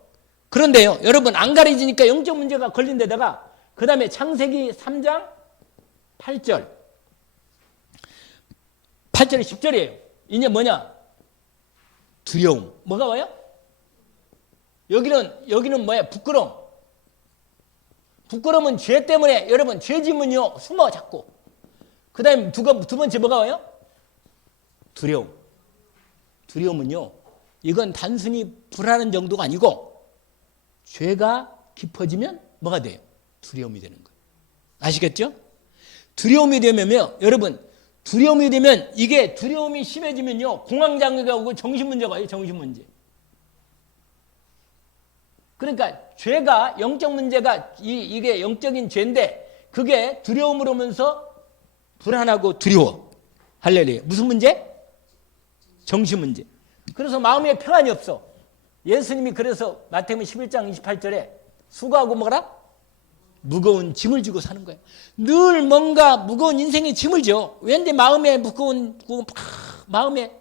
그런데요, 여러분, 안 가려지니까 영적 문제가 걸린 데다가 그 다음에 창세기 3장 8절 8절에 10절이에요. 이제 뭐냐? 두려움. 뭐가 와요? 여기는 뭐야? 부끄러움. 부끄러움은 죄 때문에, 여러분, 죄 지면요 숨어 자꾸. 그 다음에 두 번째 뭐가 와요? 두려움. 두려움은요, 이건 단순히 불안한 정도가 아니고 죄가 깊어지면 뭐가 돼요? 두려움이 되는 거예요. 아시겠죠? 두려움이 되면요, 여러분, 두려움이 되면 이게 두려움이 심해지면요, 공황장애가 오고 정신문제가 와요. 정신문제. 그러니까 죄가, 영적 문제가 이게 영적인 죄인데 그게 두려움으로 오면서 불안하고 두려워. 할렐루야. 무슨 문제? 정신 문제. 그래서 마음에 평안이 없어. 예수님이 그래서 마태복음 11장 28절에 수고하고 뭐라? 무거운 짐을 지고 사는 거예요. 늘 뭔가 무거운 인생의 짐을 져. 왠지 마음에 마음에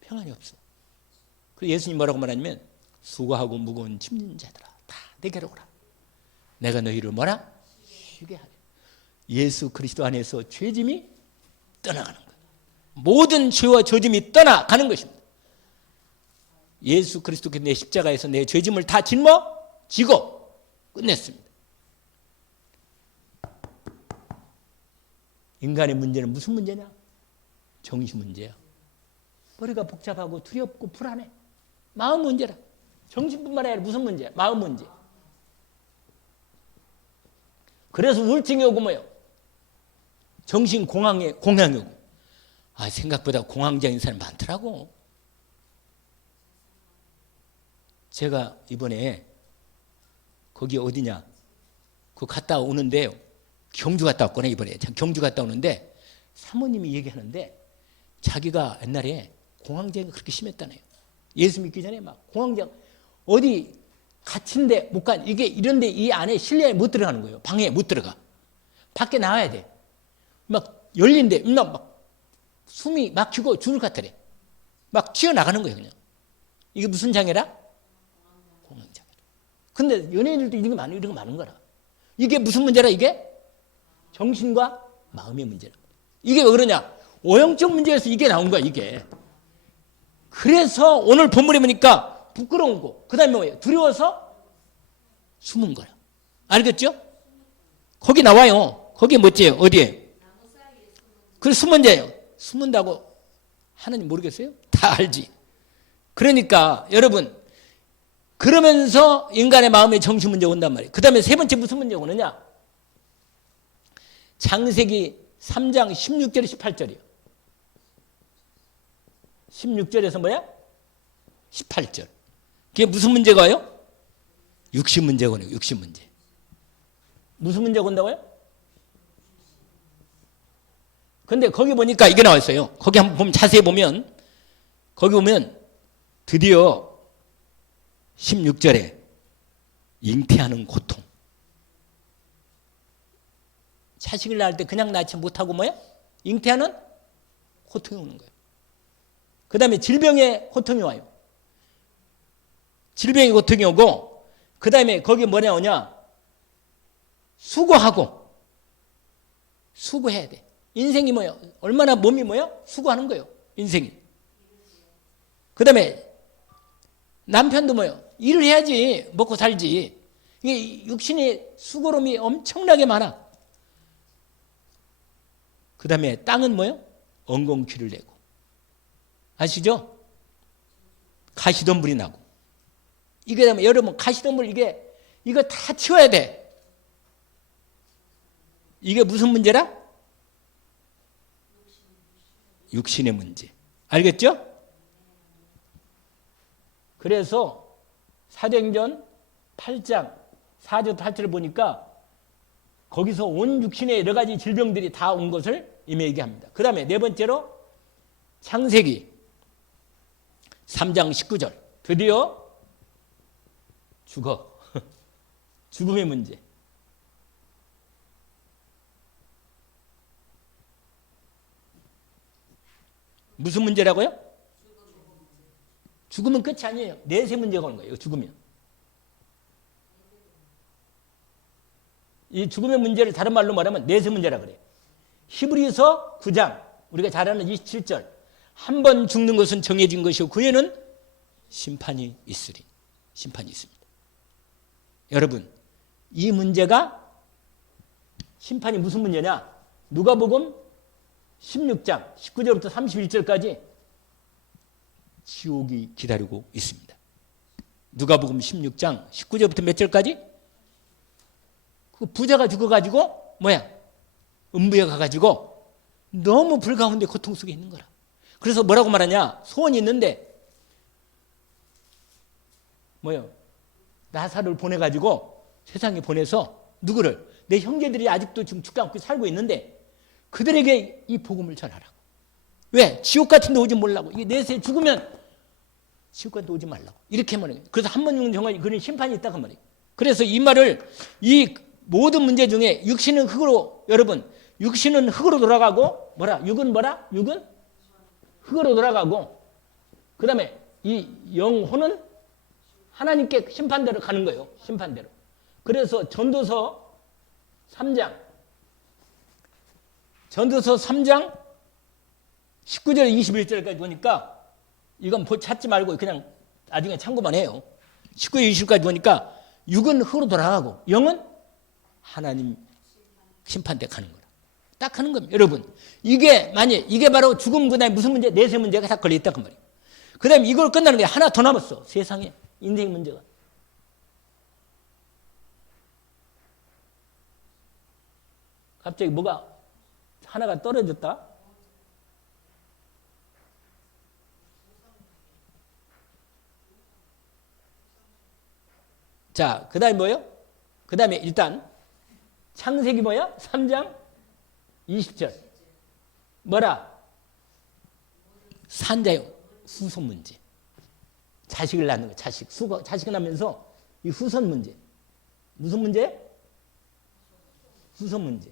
평안이 없어. 그래서 예수님 뭐라고 말하냐면 수고하고 무거운 짐진 자들아 다 내게로 오라. 내가 너희를 뭐라? 쉬게 하리. 예수 그리스도 안에서 죄짐이 떠나가는 거예요. 모든 죄와 죄짐이 떠나가는 것입니다. 예수 그리스도께 내 십자가에서 내 죄짐을 다 짊어지고 끝냈습니다. 인간의 문제는 무슨 문제냐? 정신 문제야. 머리가 복잡하고 두렵고 불안해. 마음 문제라. 정신뿐만 아니라 무슨 문제야? 마음 문제. 그래서 우울증이 오고 뭐예요? 정신 공황이 오고. 생각보다 공황장애인 사람이 많더라고. 제가 이번에 거기 어디냐? 그 갔다 오는데 경주 갔다 왔구나 이번에. 경주 갔다 오는데 사모님이 얘기하는데 자기가 옛날에 공황장애가 그렇게 심했다네요. 예수 믿기 전에 막 공황장 어디 갇힌데 못 가. 이게 이런데 이 안에 실내에 못 들어가는 거예요. 방에 못 들어가. 밖에 나와야 돼. 막 열린데 막 숨이 막히고 죽을 것 같더래. 막 튀어나가는 거예요 그냥. 이게 무슨 장애라? 공황장애. 근데 연예인들도 이런 거 많은 거라. 이게 무슨 문제라 이게? 정신과 마음의 문제라. 이게 왜 그러냐? 오형적 문제에서 이게 나온 거야 이게. 그래서 오늘 본문에 보니까 부끄러운 거. 그 다음에 뭐예요? 두려워서 숨은 거야. 알겠죠? 거기 나와요. 거기 뭐지요? 어디에? 그래서 숨은 자예요. 숨은다고 하나님 모르겠어요? 다 알지. 그러니까 여러분 그러면서 인간의 마음에 정신 문제가 온단 말이에요. 그 다음에 세 번째 무슨 문제가 오느냐? 창세기 3장 16절 18절이요. 16절에서 뭐야? 18절. 그게 무슨 문제가 와요? 육신 문제가 오네요. 육신 문제. 무슨 문제가 온다고요? 근데 거기 보니까 이게 나와 있어요. 거기 한번 보면 자세히 보면 거기 보면 드디어 16절에 잉태하는 고통. 자식을 낳을 때 그냥 낳지 못하고 뭐야? 잉태하는 고통이 오는 거예요. 그 다음에 질병의 고통이 와요. 질병의 고통이 오고 그 다음에 거기 뭐냐 오냐? 수고하고 수고해야 돼. 인생이 뭐예요? 얼마나 몸이 뭐예요? 수고하는 거예요. 인생이. 그 다음에 남편도 뭐예요? 일을 해야지 먹고 살지. 이게 육신의 수고로움이 엄청나게 많아. 그 다음에 땅은 뭐예요? 엉겅퀴를 내고. 아시죠? 가시덤불이 나고. 이게 되면 여러분 가시덤불 이거 다 치워야 돼. 이게 무슨 문제라? 육신의 문제. 알겠죠? 그래서 사도행전 8장 4절 8절을 보니까 거기서 온 육신의 여러 가지 질병들이 다 온 것을 이미 얘기합니다. 그 다음에 네 번째로 창세기 3장 19절 드디어 죽어. 죽음의 문제. 무슨 문제라고요? 죽으면 끝이 아니에요. 내세 문제가 오는 거예요. 죽으면. 이 죽음의 문제를 다른 말로 말하면 내세 문제라 그래요. 히브리서 9장 우리가 잘 아는 27절 한 번 죽는 것은 정해진 것이고 그 후에는 심판이 있으리. 심판이 있습니다. 여러분 이 문제가 심판이 무슨 문제냐? 누가복음 16장 19절부터 31절까지 지옥이 기다리고 있습니다. 누가복음 16장 19절부터 몇 절까지? 그 부자가 죽어가지고 뭐야? 음부에 가가지고 너무 불 가운데 고통 속에 있는 거라. 그래서 뭐라고 말하냐? 소원이 있는데 뭐요? 나사를 보내가지고 세상에 보내서 누구를? 내 형제들이 아직도 지금 죽지 않고 살고 있는데 그들에게 이 복음을 전하라고. 왜? 지옥 같은 데 오지 말라고. 이게 내세 죽으면 지옥 같은 데 오지 말라고. 이렇게 말해요. 그래서 한 번 죽는 정말 그런 심판이 있다고 말해요. 그래서 이 말을 이 모든 문제 중에 육신은 흙으로 여러분 육신은 흙으로 돌아가고 뭐라? 육은 뭐라? 육은 흙으로 돌아가고 그 다음에 이 영혼은 하나님께 심판대로 가는 거예요. 심판대로. 그래서 전도서 3장 19절 21절까지 보니까 이건 찾지 말고 그냥 나중에 참고만 해요. 19절 20절까지 보니까 육은 흙으로 돌아가고 영은 하나님 심판대 가는 거라. 딱 하는 겁니다. 여러분 이게 바로 죽음 그다음에 무슨 문제? 내세 문제가 다 걸려있다 그 말이에요. 그 다음에 이걸 끝나는 게 하나 더 남았어. 세상에 인생 문제가. 갑자기 뭐가 하나가 떨어졌다. 자, 그 다음에 뭐예요? 그 다음에 일단 창세기 뭐야? 3장 20절. 뭐라? 산자의 후손 문제. 자식을 낳는 거. 자식을 낳으면서 이 후손 문제. 무슨 문제? 후손 문제.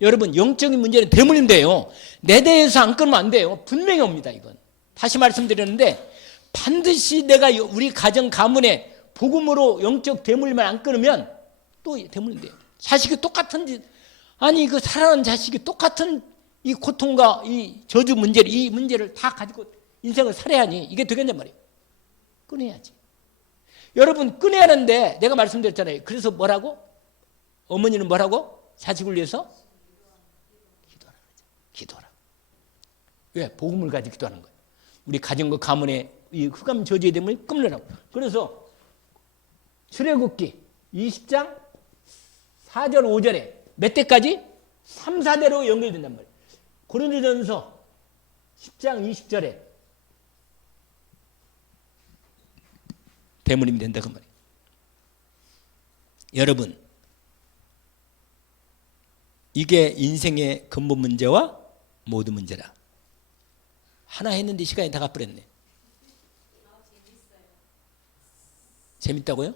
여러분, 영적인 문제는 대물림돼요. 내 대에서 안 끊으면 안 돼요. 분명히 옵니다, 이건. 다시 말씀드렸는데, 반드시 내가 우리 가정 가문에 복음으로 영적 대물림을 안 끊으면 또 대물림돼요. 자식이 똑같은 짓, 아니, 그 살아난 자식이 똑같은 이 고통과 이 저주 문제를, 이 문제를 다 가지고 인생을 살아야니 이게 되겠냔 말이에요. 끊어야지. 여러분, 끊어야 하는데 내가 말씀드렸잖아요. 그래서 뭐라고? 어머니는 뭐라고? 자식을 위해서? 기도하라. 기도하라. 왜? 복음을 가지고 기도하는 거예요. 우리 가정과 가문에 이 흑암 저주의 대문을 끊으라고. 그래서 출애굽기 20장 4절 5절에 몇 대까지? 3, 4대로 연결된단 말이에요. 고린도전서 10장 20절에 대물림이 된다 그 말이에요. 여러분, 이게 인생의 근본 문제와 모든 문제라. 하나 했는데 시간이 다 가버렸네. 재밌다고요?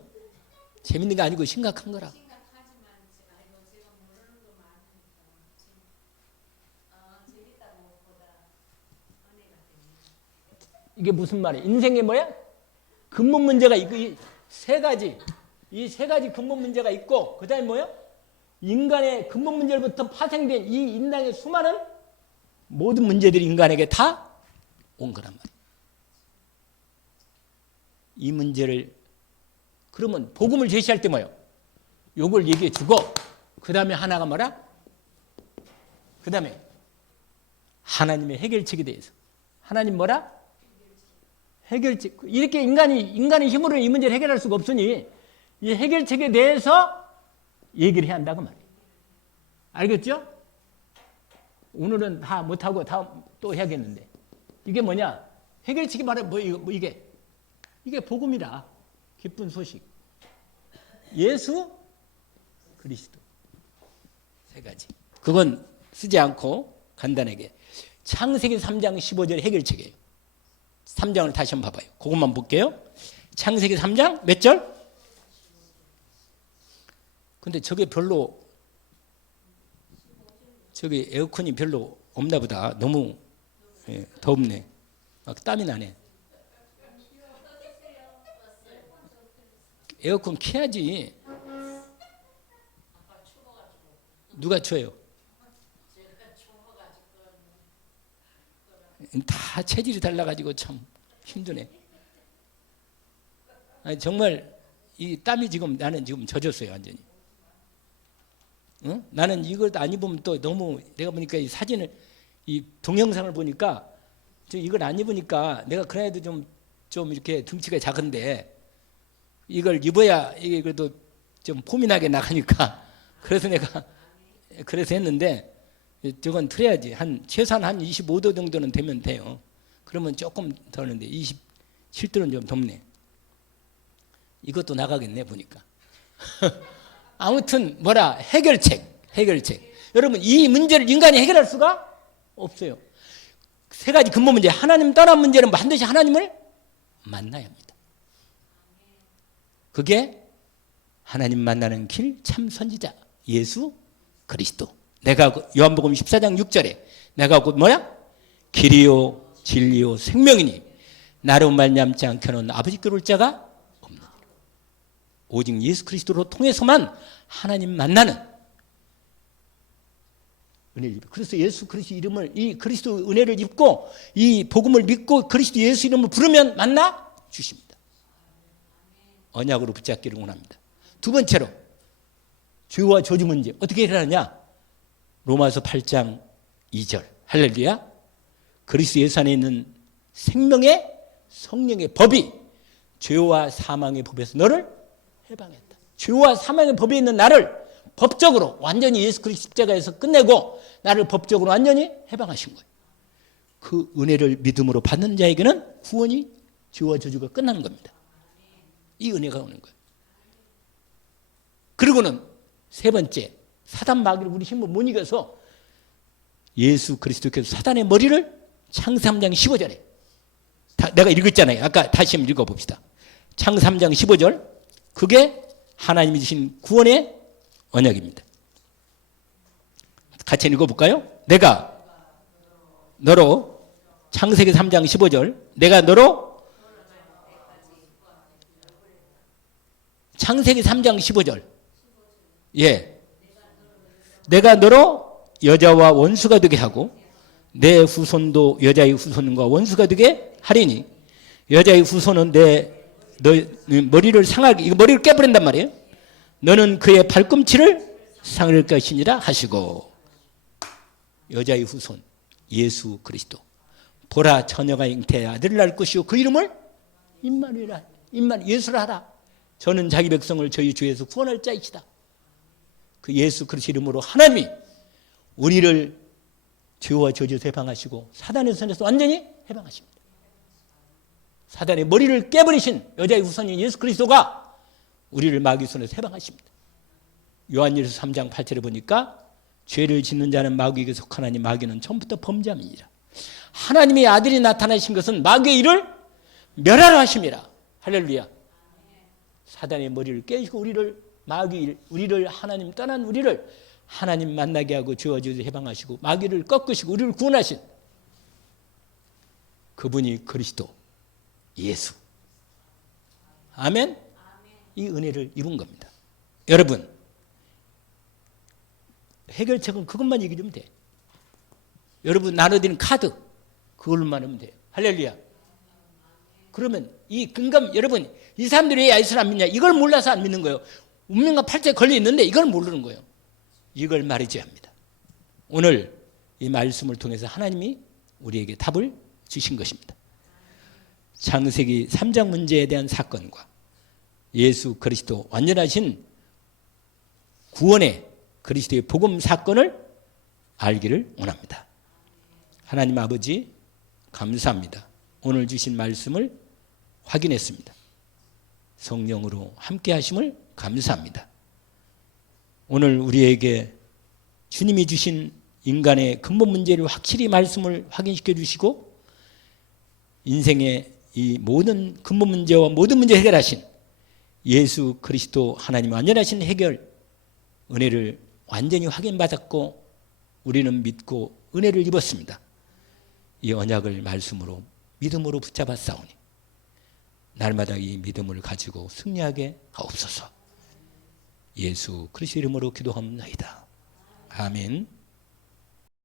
재밌는 게 아니고 심각한 거라. 이게 무슨 말이에요? 인생에 뭐야? 근본 문제가 있고, 이 세 가지 근본 문제가 있고, 그 다음에 뭐야? 인간의 근본 문제로부터 파생된 이 인간의 수많은 모든 문제들이 인간에게 다 온 거란 말이에요. 이 문제를, 그러면 복음을 제시할 때 뭐예요? 요걸 얘기해 주고, 그 다음에 하나가 뭐라? 그 다음에 하나님의 해결책에 대해서. 하나님 뭐라? 해결책. 이렇게 인간의 힘으로 이 문제를 해결할 수가 없으니 이 해결책에 대해서 얘기를 해야 한다고 말이에요. 알겠죠? 오늘은 다 못하고 다음 또 해야겠는데. 이게 뭐냐? 해결책이 바로 이게 복음이라. 기쁜 소식. 예수 그리스도. 세 가지. 그건 쓰지 않고 간단하게. 창세기 3장 15절 해결책이에요. 3장을 다시 한번 봐봐요. 그것만 볼게요. 창세기 3장 몇 절? 근데 저게 별로, 저기 에어컨이 별로 없나 보다. 너무 덥네. 막 땀이 나네. 에어컨 켜야지. 누가 쳐요? 다 체질이 달라가지고 참 힘드네. 아니, 정말 이 땀이 지금 나는 지금 젖었어요 완전히. 응? 나는 이걸 안 입으면 또 너무, 내가 보니까 이 사진을, 이 동영상을 보니까 이걸 안 입으니까 내가 그래도 좀 이렇게 등치가 작은데 이걸 입어야 이게 그래도 좀 폼이 나게 나가니까 그래서 내가 그래서 했는데, 저건 틀어야지. 최소한 한 25도 정도는 되면 돼요. 그러면 조금 더 하는데 27도는 좀 덥네. 이것도 나가겠네 보니까. 아무튼 뭐라, 해결책. 여러분, 이 문제를 인간이 해결할 수가 없어요. 세 가지 근본 문제. 하나님 떠난 문제는 반드시 하나님을 만나야 합니다. 그게 하나님 만나는 길 참 선지자 예수 그리스도. 내가 요한복음 14장 6절에 내가 곧 뭐야? 길이요 진리요 생명이니 나로 말미암지 않고는 아버지께 올 자가 없느니라. 오직 예수 그리스도로 통해서만 하나님 만나는 은혜를 입고, 그래서 예수 그리스도 이름을, 이 그리스도 은혜를 입고 이 복음을 믿고 그리스도 예수 이름을 부르면 만나 주십니다. 언약으로 붙잡기를 원합니다. 두 번째로 죄와 저주 문제 어떻게 해결하느냐? 로마서 8장 2절 할렐루야. 그리스도 예수 안에 있는 생명의 성령의 법이 죄와 사망의 법에서 너를 해방했다. 죄와 사망의 법에 있는 나를 법적으로 완전히 예수 그리스도 십자가에서 끝내고 나를 법적으로 완전히 해방하신 거예요. 그 은혜를 믿음으로 받는 자에게는 구원이, 죄와 저주가 끝나는 겁니다. 이 은혜가 오는 거예요. 그리고는 세 번째, 사단 마귀를 우리 힘으로 못 이겨서 예수 그리스도께서 사단의 머리를 창세 3장 15절에 내가 읽었잖아요. 아까 다시 한번 읽어봅시다. 창세 3장 15절, 그게 하나님이 주신 구원의 언약입니다. 같이 읽어볼까요? 내가 너로, 창세기 3장 15절, 내가 너로, 창세기 3장 15절, 예, 내가 너로 여자와 원수가 되게 하고 내 후손도 여자의 후손과 원수가 되게 하리니, 여자의 후손은 너 머리를 상하게, 이거 머리를 깨버린단 말이에요. 너는 그의 발꿈치를 상할 것이니라 하시고, 여자의 후손 예수 그리스도, 보라 처녀가 잉태해 아들을 낳을 것이요 그 이름을 임마누엘이라, 예수라 하라. 저는 자기 백성을 저희 주에서 구원할 자이시다. 그 예수 그리스도 이름으로 하나님이 우리를 죄와 저주에서 해방하시고 사단의 손에서 완전히 해방하십니다. 사단의 머리를 깨버리신 여자의 후손인 예수 그리스도가 우리를 마귀 손에서 해방하십니다. 요한일서 3장 8절에 보니까 죄를 짓는 자는 마귀에게 속하나니 마귀는 처음부터 범죄함이니라. 하나님의 아들이 나타나신 것은 마귀의 일을 멸하러 하심이라. 할렐루야. 사단의 머리를 깨시고 우리를 하나님 떠난 우리를 하나님 만나게 하고 죄와 저주에서 해방하시고 마귀를 꺾으시고 우리를 구원하신 그분이 그리스도 예수. 아멘. 이 은혜를 입은 겁니다. 여러분, 해결책은 그것만 얘기하면 돼. 여러분 나눠드린 카드 그걸로만 하면 돼요. 할렐루야. 그러면 이 근감, 여러분 이 사람들이 왜 예수를 안 믿냐, 이걸 몰라서 안 믿는 거예요. 운명과 팔자에 걸려 있는데 이걸 모르는 거예요. 이걸 말해줘야 합니다. 오늘 이 말씀을 통해서 하나님이 우리에게 답을 주신 것입니다. 창세기 3장 문제에 대한 사건과 예수 그리스도 완전하신 구원의 그리스도의 복음 사건을 알기를 원합니다. 하나님 아버지 감사합니다. 오늘 주신 말씀을 확인했습니다. 성령으로 함께 하심을 감사합니다. 오늘 우리에게 주님이 주신 인간의 근본 문제를 확실히 말씀을 확인시켜 주시고 인생의 이 모든 근본 문제와 모든 문제 해결하신 예수 그리스도 하나님 완전하신 해결 은혜를 완전히 확인받았고 우리는 믿고 은혜를 입었습니다. 이 언약을 말씀으로 믿음으로 붙잡아 싸우니 날마다 이 믿음을 가지고 승리하게 하옵소서. 예수 그리스도 이름으로 기도합니다. 아멘.